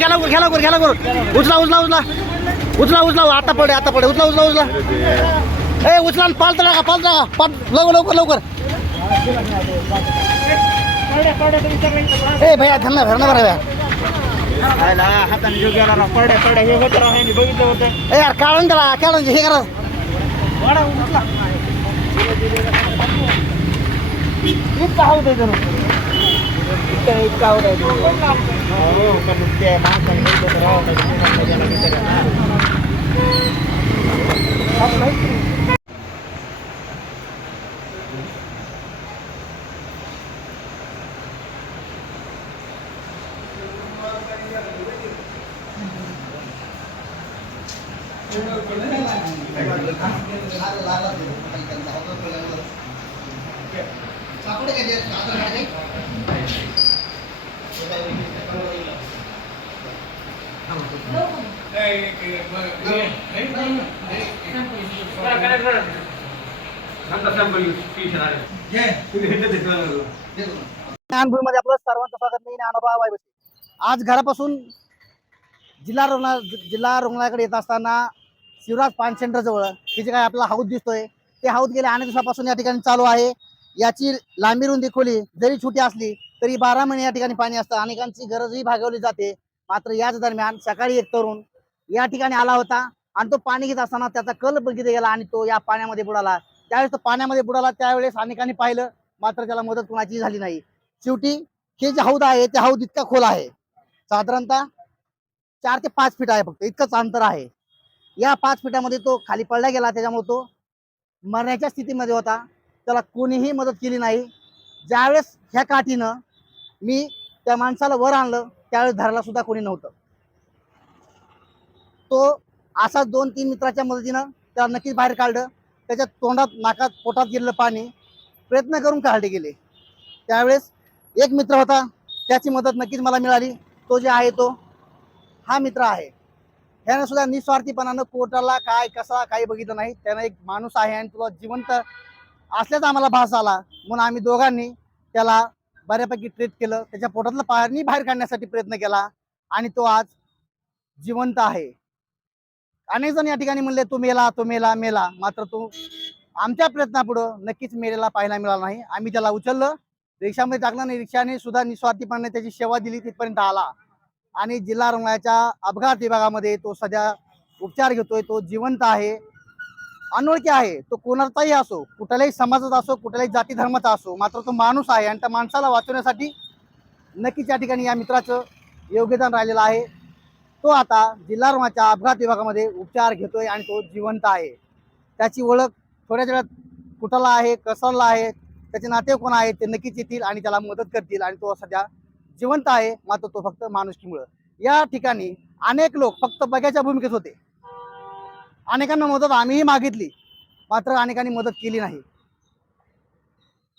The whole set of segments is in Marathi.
गेला वर गेला वर गेला वर उचला उचला उचला. उचला उचला. आता पडे आता पडे. उचला उचला उचला. ए उचला पालत टाका पालत टाका पाल लवकर लवकर लवकर. ए भैया धरणा धरणा बरं भैया. हाताने जो गेला ना पड्या हे होतं राव, ए यार काढून त्याला काढून हे करा. वाडा उचला. इतका हौद आहे जणू. इतका इतका हौद आहे जणू. हो, पण त्या माणसाने बघितलं होतं ज्ञानभूमीमध्ये आपलं सर्वांचं स्वागत. नाही ज्ञानोबा वायबसे आज घरापासून जिल्हा रुग्णा जिल्हा रुग्णालयाकडे येत असताना शिवराज पान सेंटर जवळ हे जे काय आपला हौद दिसतोय ते हौद गेल्या अनेक दिवसापासून या ठिकाणी चालू आहे. याची लांबी रुंदी खोली जरी छोटी असली तरी बारा महिने या ठिकाणी पाणी असतं. अनेकांची गरजही भागवली जाते. मात्र याच दरम्यान सकाळी एक तरुण या ठिकाणी आला होता आणि तो पाणी घेत असताना त्याचा कल बघितला गेला आणि तो या पाण्यामध्ये बुडाला. त्यावेळेस तो पाण्यामध्ये बुडाला त्यावेळेस अनेकांनी पाहिलं मात्र त्याला मदत कुणाची झाली नाही. शेवटी हे जे हौद आहे ते हौद इतका खोल आहे. साधारणतः चार ते पाच फीट आहे फक्त इतकंच अंतर आहे. या पाच फिटामध्ये तो खाली पडला गेला त्याच्यामुळे तो मरण्याच्या स्थितीमध्ये होता. त्याला कोणीही मदत केली नाही. ज्यावेळेस ह्या काठीनं मी त्या माणसाला वर आणलं त्यावेळेस धरायला सुद्धा कोणी नव्हतं. तो असा दोन तीन मित्राच्या मदतीनं त्याला नक्कीच बाहेर काढलं. त्याच्या तोंडात नाकात पोटात गेलेलं पाणी प्रयत्न करून काढले गेले. त्यावेळेस एक मित्र होता त्याची मदत नक्कीच मला मिळाली. तो जे आहे तो हा मित्र आहे. ह्यानं सुद्धा निस्वार्थीपणानं कोर्टाला काय कसा काही बघितलं नाही. त्यानं एक माणूस आहे आणि तुला जिवंत असल्याचा आम्हाला भास आला. म्हणून आम्ही दोघांनी त्याला बऱ्यापैकी ट्रीट केलं. त्याच्या पोटातलं पाणी बाहेर काढण्यासाठी प्रयत्न केला. आणि तो आज जिवंत आहे. अनेक जण या ठिकाणी म्हणले तो मेला तो मेला मेला. मात्र तो आमच्या प्रयत्नापुढं नक्कीच मेलेला पाहायला मिळाला नाही. आम्ही त्याला उचललं. रिक्षामध्ये टाकलं आणि रिक्षाने सुद्धा निस्वार्थीपणे त्याची सेवा दिली तिथपर्यंत आला. आणि जिल्हा रुग्णालयाच्या अपघात विभागामध्ये तो सध्या उपचार घेतोय. तो जिवंत आहे. अनोळखी आहे. तो कोणाचाही असो कुठल्याही समाजाचा असो कुठल्याही जाती धर्माचा असो मात्र तो माणूस आहे आणि त्या माणसाला वाचवण्यासाठी नक्कीच या ठिकाणी या मित्राचं योगदान राहिलेलं आहे. तो आता जिल्हा रुग्णाच्या अपघात विभागामध्ये उपचार घेतोय आणि तो जिवंत आहे. त्याची ओळख थोड्याच वेळात कुठाला आहे कसरला आहे त्याचे नाते कोण आहेत ते नक्कीच येतील आणि त्याला मदत करतील आणि तो सध्या जिवंत आहे मात्र तो फक्त माणुसकीमुळं. या ठिकाणी अनेक लोक फक्त बघ्याच्या भूमिकेत होते. अनेकांना मदत आम्हीही मागितली. मात्र अनेकांनी मदत केली नाही.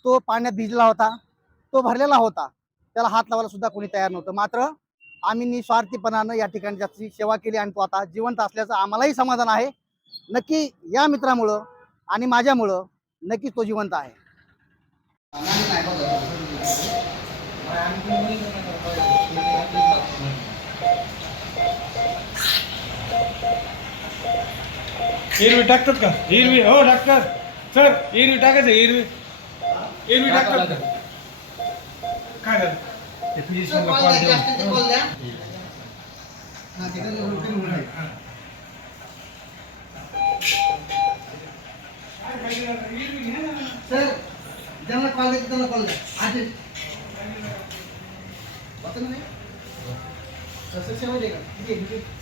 तो पाण्यात भिजला होता. तो भरलेला होता. त्याला हात लावायला सुद्धा कोणी तयार नव्हतं. मात्र आम्ही निस्वार्थीपणानं या ठिकाणी त्याची सेवा केली आणि तो आता जिवंत असल्याचं आम्हालाही समाधान आहे. नक्की या मित्रामुळं आणि माझ्यामुळं नक्कीच तो जिवंत आहे. हिरवी टाकतात का? हिरवी हो डॉक्टर सर हिरवी टाकायचं हिरवी हिरवी टाकतात का काय झालं ते फिजिशियनला कॉल देऊन सर ज्यांना कॉल द्यायचा त्यांना कॉल द्या आधी होतं ना नाही? तसं सेवा दे का? किती आहे? किती आहे?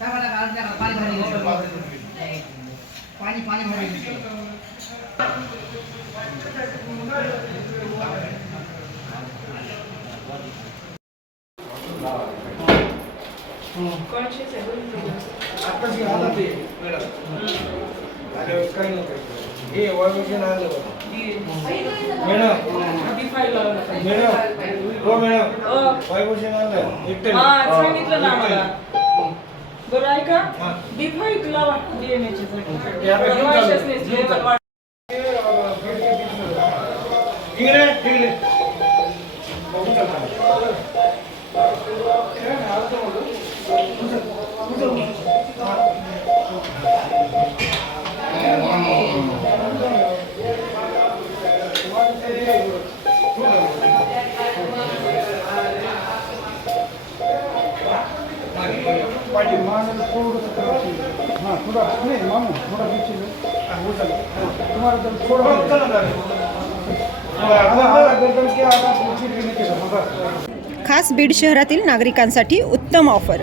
टाका, टाका, अर्ध टाका, पाणी भरायला. पाणी पाणी भरायला. आत्ताच हे आला ते मॅडम. आल्यावर काही नाही हे वयोजन आलं मॅडम. मॅडम. हो मॅडम. वायभूषण आणलं एकटे हा सांगितलं ना आम्हाला. बरं ऐका. हा. डीएनएची. इकडे इकडे. बघू खास बीड शहरातील नागरिकांसाठी उत्तम ऑफर.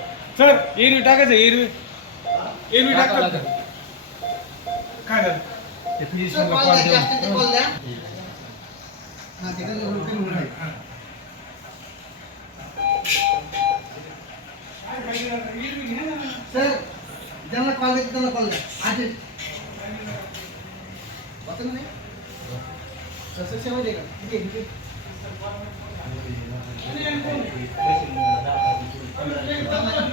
सर हिरवी टाकायचं हिरवी हिरवी टाकतात का? काय झालं ते देऊन. सर ज्यांना कॉल त्यांना कॉल द्या आधी नाही? तसं सेवा दे का? किती आहे? टाका, टाका, आरती टाका.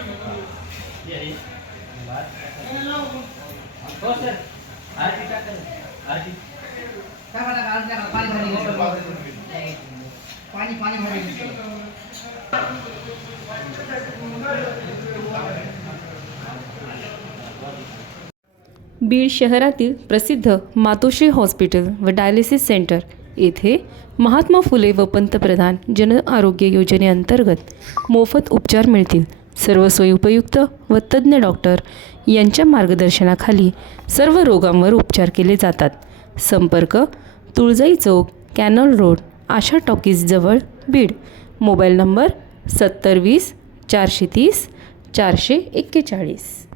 पाणी पाणी बीड शहरातील प्रसिद्ध मातोश्री हॉस्पिटल व डायलिसिस सेंटर येथे महात्मा फुले व पंतप्रधान जन आरोग्य योजनेअंतर्गत मोफत उपचार मिळतील. सर्व सोयीउपयुक्त व तज्ज्ञ डॉक्टर यांच्या मार्गदर्शनाखाली सर्व रोगांवर उपचार केले जातात. संपर्क तुळजाई चौक कॅनल रोड आशा टॉकीजजवळ बीड. मोबाईल नंबर सत्तर वीस चारशे तीस चारशे एक्केचाळीस.